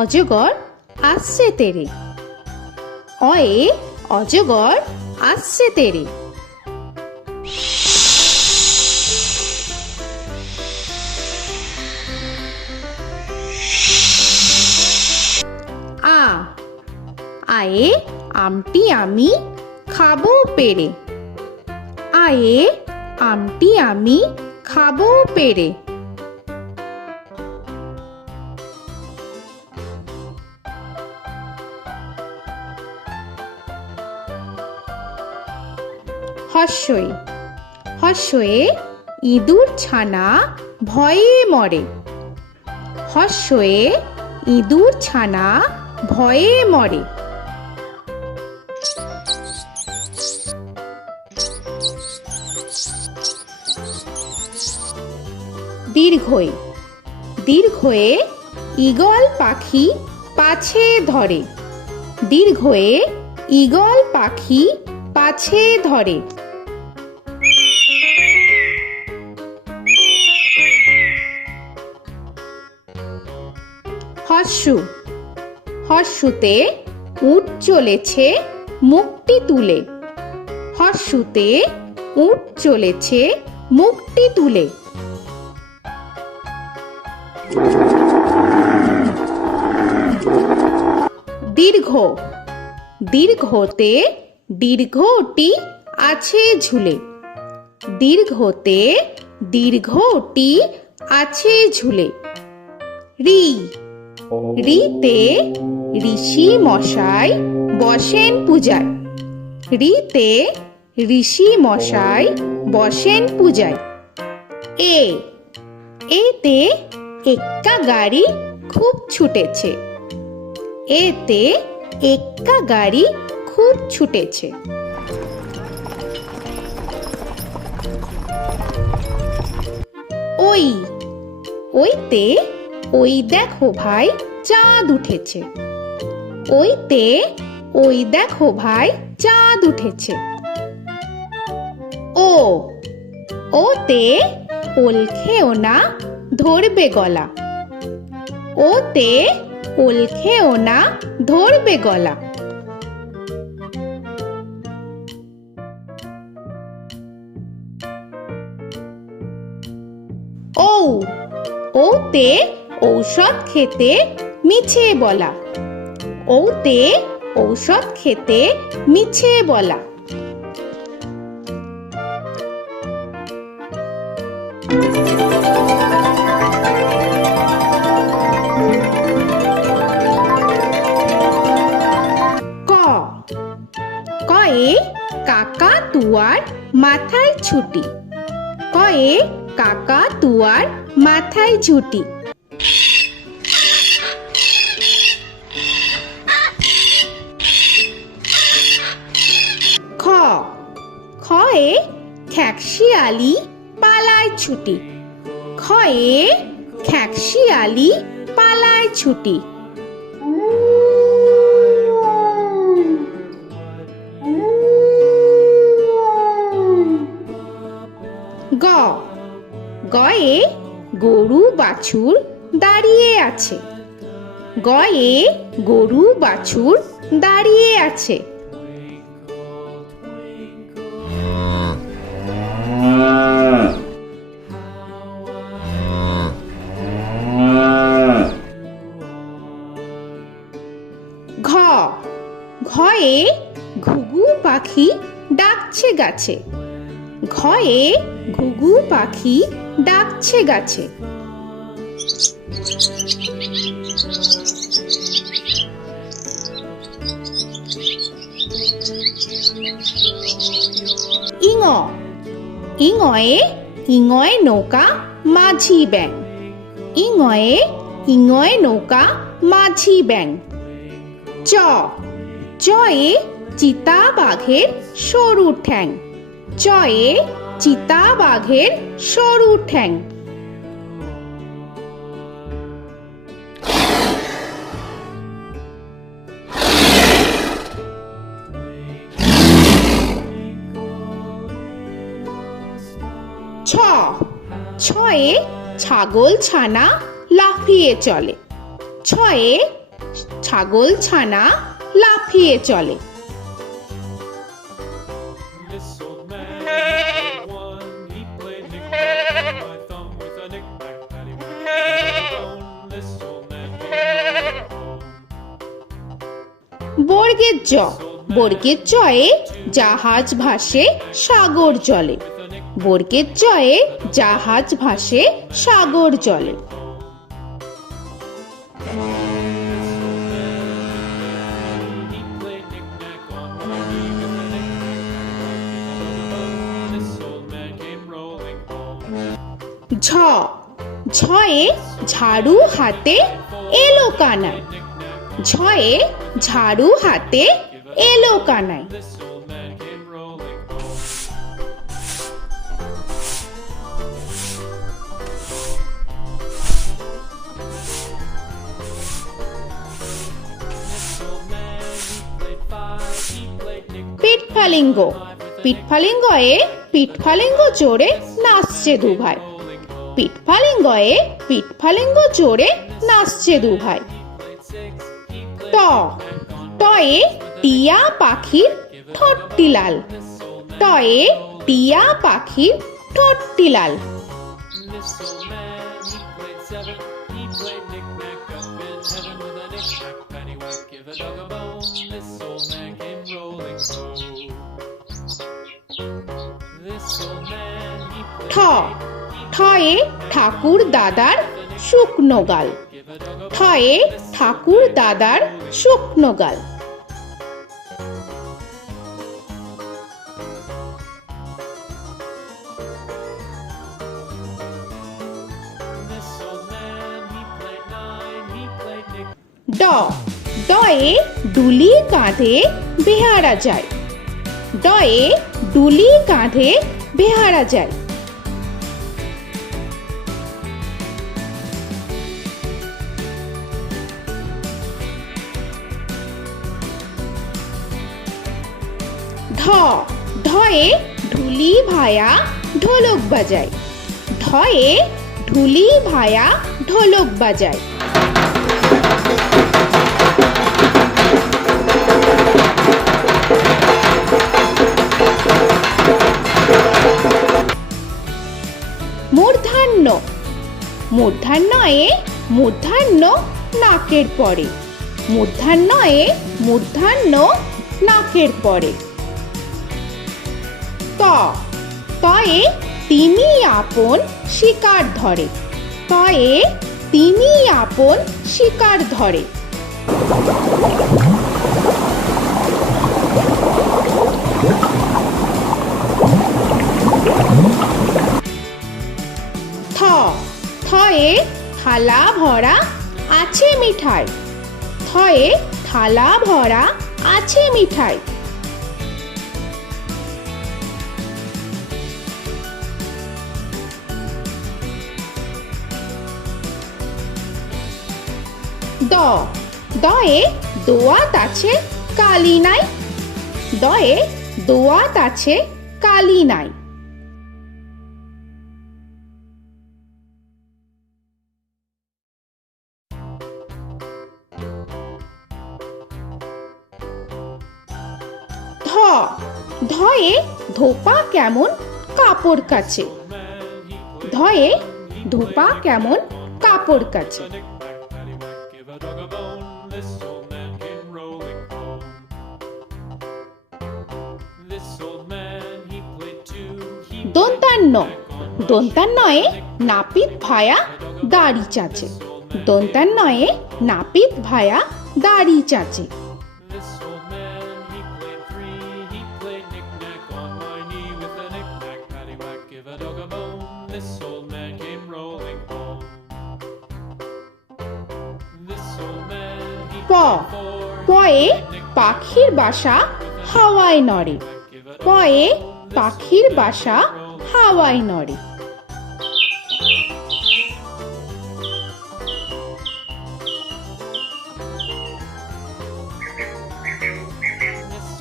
অজগর আসছে তেরে। অয়ে অজগর আসছে তেরে। আ আয়ে আমটি আমি খাবো পেরে। আয়ে আমটি আমি খাবো পেরে। হর্ষই হর্ষয়ে ইঁদুর ছানা ভয়ে মরে। হর্ষয়ে ইঁদুর ছানা ভয়ে মরে। দীর্ঘই দীর্ঘয়ে ঈগল পাখি পাছে ধরে। দীর্ঘয়ে ঈগল পাখি পাছে ধরে। হর্ষু হর্ষুতে উট চলেছে মুখটি তুলে। হর্ষুতে উট চলেছে মুখটি তুলে। দীর্ঘ দীর্ঘতে দীর্ঘটি আছে ঝুলে। দীর্ঘতে দীর্ঘটি আছে ঝুলে। রি রিতে ঋষি মশাই বসেন পূজায়। রিতে ঋষি মশাই বসেন পূজায়। এ এতে এক্কা গাড়ি খুব ছুটেছে। এতে এক্কা গাড়ি খুব ছুটেছে। ওই ওইতে ওই দেখো ভাই চাঁদ উঠেছে। ওইতে ওই দেখো ভাই চাঁদ উঠেছে। ও ওতে ওল খেও না ধরবে গলা। ওতে ওল খেও না ধরবে গলা। ঔ ওতে ঔষধ খেতে মিছে বলা। ওতে ঔষধ খেতে মিছে বলা। ক কয়ে কাকা তুয়ার মাথায় ছুটি। কয়ে কাকা তুয়ার মাথায় ঝুটি। খ খয়ে খ্যাকশিয়ালি পালায় ছুটি। খয়ে খ্যাকশিয়ালি পালায় ছুটি। গ গয়ে গরু বাছুর দাঁড়িয়ে আছে। গয়ে গরু বাছুর দাঁড়িয়ে আছে। ঘ ঘয়ে ঘুঘু পাখি ডাকছে গাছে। ঘয়ে ঘুঘু পাখি ডাকছে গাছে। ইঙ ইঙয়ে ইঙয়ে নৌকা মাঝি ব্যাং। ইঙয়ে ইঙয়ে নৌকা মাঝি ব্যাং। চ চয়ে চিতা বাঘের সরু ঠ্যাং। চয়ে চিতা বাঘের সরু ঠ্যাং। ছ ছয়ে ছাগল ছানা লাফিয়ে চলে। ছয়ে ছাগল ছানা লাফিয়ে চলে। This old man had one. He played knick-knack on my thumb with a knick-knack, paddywhack, bone. This old man came rolling home. বর্গের জ, বর্গের জয়ে জাহাজ ভাসে সাগর জলে। বর্গের জয়ে জাহাজ ভাসে সাগর জলে। He played knick-knack on my knee with a knick-knack, this old man came rolling home. ঝ, ঝয়ে ঝাড়ু হাতে এলো কানাই। ঝয়ে ঝাড়ু হাতে এলো Kanai. This old man came rolling home. This old man, he played five. He played knick-knack. পিঠফালিঙ্গ, পিঠফালিঙ্গয়ে পিঠফালিঙ্গ জোরে নাচছে দুভাই। পিঠফালিঙ্গয়ে পিঠফালিঙ্গ জোরে নাচছে দুভাই। ট, টয়ে টিয়া পাখির ঠোঁটটি লাল। টয়ে টিয়া পাখির ঠোঁটটি লাল। This old man, he played seven. He played knick-knack up in heaven with a knick-knack, paddywhack, give a dog a bone. This old man came rolling home. This old man, he ঠ, played ঠয়ে ঠাকুর দাদার শুকনো গাল। give a dog a ঠয়ে ঠাকুর দাদার শুকনো গাল। This old man, he played nine. He played knick. ড, ডয়ে ডুলি কাঁধে বেহারা যায়। ডয়ে ডুলি কাঁধে বেহারা যায়। ঢ, ঢয়ে ঢুলি ভায়া ঢোলক বাজায়। ঢয়ে ঢুলি ভায়া ঢোলক বাজায়। মূর্ধন্য, মূর্ধন্যয়ে মূর্ধন্য নাকের পরে। মূর্ধন্যয়ে মূর্ধন্য নাকের পরে। ত, তয়ে তিনি আপন শিকার ধরে। তয়ে তিনি আপন শিকার ধরে। থ, থয়ে থালা ভরা আছে মিঠাই। থয়ে থালা ভরা আছে মিঠাই। দ, দয়ে দোয়াত আছে কালি নাই। দয়ে দোয়াত আছে কালি নাই। ধ, ধয়ে ধোপা কেমন কাপড় কাচে। ধয়ে ধোপা কেমন কাপড় কাচে। Knick-knack, paddywhack, give a dog a bone. This old man came rolling home. This old man, he played two. He দন্তান্ন, দন্তান্নয়ে নাপিত ভায়া দাড়ি চাচে। দন্তান্নয়ে নাপিত ভায়া দাড়ি চাচে। This old man, he played three. He played knick-knack on my knee with a knick-knack, paddywhack, give a dog a bone. This old man came rolling home. This old man, he প, played four. পয়ে পাখির বাসা হাওয়ায় নড়ে। পয়ে পাখির বাসা হাওয়ায় নড়ে।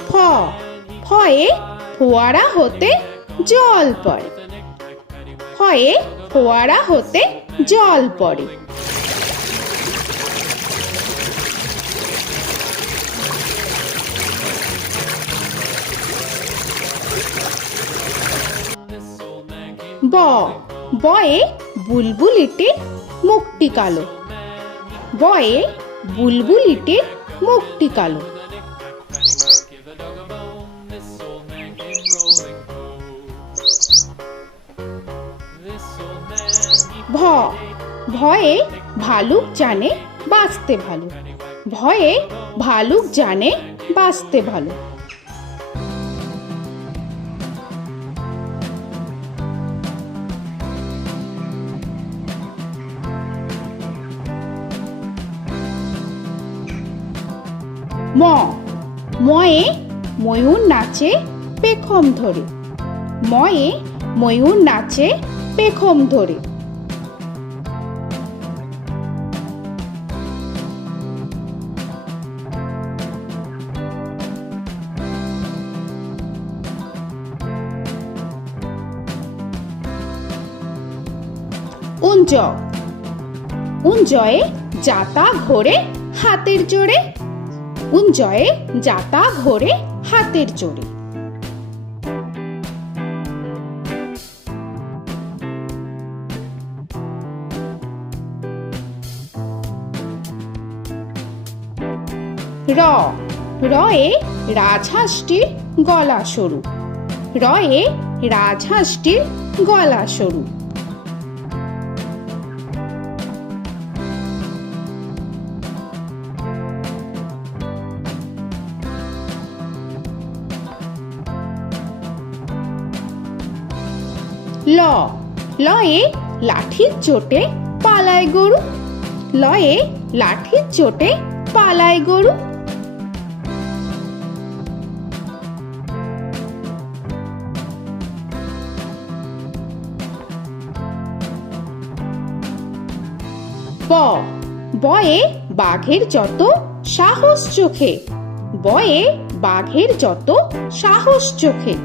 ফ, ফয়ে ফোয়ারা হতে জল পড়ে। ফয়ে ফোয়ারা হতে জল পড়ে। ব বয়ে বুলবুলিটির মুখটি কালো। বয়ে বুলবুলিটির মুখটি কালো। Give a dog a bone, this old man came rolling home. This old man, he ভ ভয়ে ভালুক জানে বাঁচতে ভালো। ভয়ে ভালুক জানে বাঁচতে ভালো। ম ময়ে ময়ূর নাচে পেখম ধরে। ময়ে ময়ূর নাচে পেখম ধরে। উঞ্জ উঞ্জয়ে যাতা ঘোরে হাতের জোরে। উঞ্জয়ে যাতা ঘোরে হাতের জোরে। র রয়ে রাজহাঁসটির গলা সরু। রয়ে রাজহাঁসটির গলা সরু। ল লয়ে লাঠির চোটে পালায় গরু। লয়ে লাঠির চোটে পালায় গরু। ব বয়ে বাঘের যত সাহস চোখে। বয়ে বাঘের যত সাহস চোখে।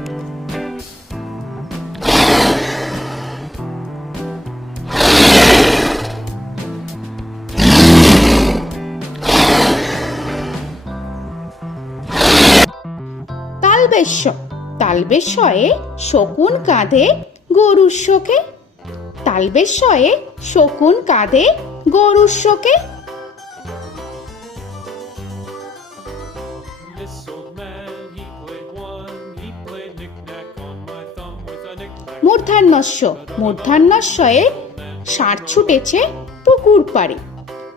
তালবেশ্য তালবেশ্যয়ে শকুন কাঁধে গরুর শোকে। তালবেশ্যয়ে শকুন কাঁধে গরুর শোকে। This old man, he played one, he played knick-knack on my thumb with a knick-knack. মূর্ধন্যস্য মূর্ধন্যস্বয়ে ষাঁড় ছুটেছে পুকুর পাড়ে।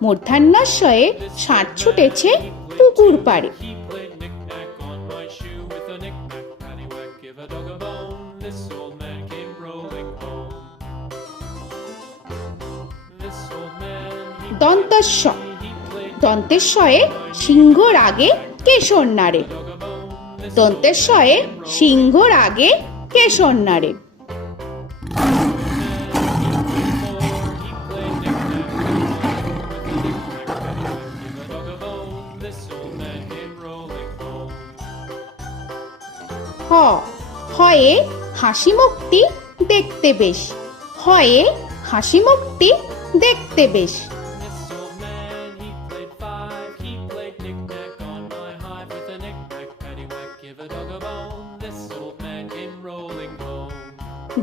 মূর্ধন্যস্বয়ে ষাঁড় ছুটেছে পুকুর পাড়ে। He played knick-knack on my shoe with a knick-knack, paddywhack, give a dog a bone. This old man came rolling home. This old man, he দন্তস্ব played দন্তেশ্বয়ে সিংহর আগে কেশর নাড়ে। dog a bone. This দন্তেশ্বয়ে সিংহর আগে কেশর নাড়ে। he played knick-knack on my with a knick-knack, paddywhack, give a dog a bone. This old man came rolling home. হ হয়ে হাসি মুখটি দেখতে বেশ। হয়ে হাসি মুখটি দেখতে বেশ। This old man, he played five, he played knick-knack on my hive with a knick-knack, paddywhack, give a dog a bone. This old man came rolling home.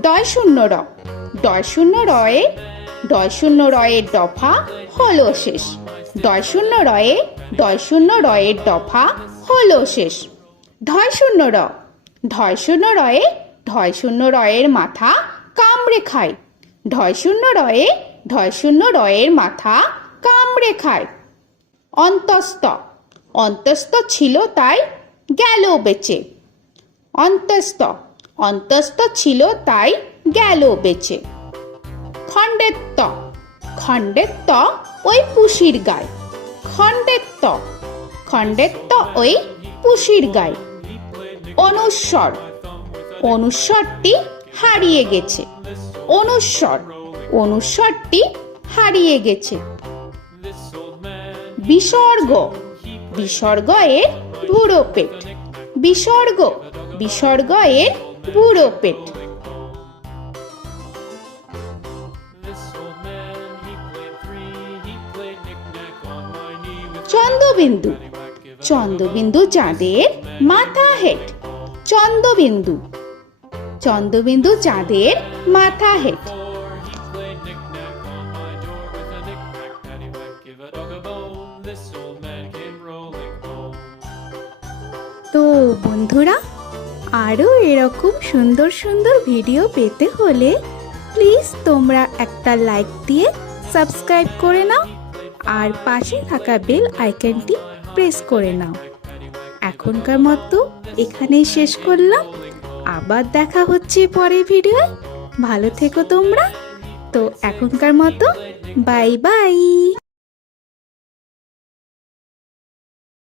ডয় শূন্য র ডয় শূন্য রয়ে ডয় শূন্য রয়ের দফা হলো শেষ। ডয় শূন্য রয়ে ডয় শূন্য রয়ের দফা হলো শেষ। ঢয় শূন্য র ঢয় শূন্য রয়ে ঢয় শূন্য রয়ের মাথা কামড়ে খায়। ঢয় শূন্য রয়ে ঢয় শূন্য রয়ের মাথা কামড়ে খায়। অন্তস্থ অন্তস্থ ছিল তাই গেল বেঁচে। অন্তস্থ অন্তস্থ ছিল তাই গেল বেঁচে। খণ্ডেত্ব খণ্ডেত্ব ওই পুষির গায়। খণ্ডেত্ব খণ্ডেত্ব ওই পুষির গায়। অনুস্বর অনুস্বরটি হারিয়ে গেছে। অনুস্বর অনুস্বরটি হারিয়ে গেছে। This old man, বিসর্গ বিসর্গ এর বুড়ো পেট। বিসর্গ বিসর্গ এর বুড়ো পেট। this old man, he played three, he played knick-knack on my knee with Chandrabindu paddywhack, give a Chandrabindu চাঁদের মাথা হেট। চন্দ্রবিন্দু চন্দ্রবিন্দু চাঁদের মাথা head. Before he played knick-knack on my door with a knick-knack, paddywhack, give a dog a bone. This old man came rolling home. তো বন্ধুরা, আরও এরকম সুন্দর সুন্দর ভিডিও পেতে হলে প্লিজ তোমরা একটা লাইক দিয়ে সাবস্ক্রাইব করে নাও আর পাশে থাকা বেল আইকনটি প্রেস করে নাও। এখনকার মতো এখানেই শেষ করলাম, আবার দেখা হচ্ছে পরের ভিডিও। ভালো থেকো তোমরা। তো এখনকার মতো বাই বাই।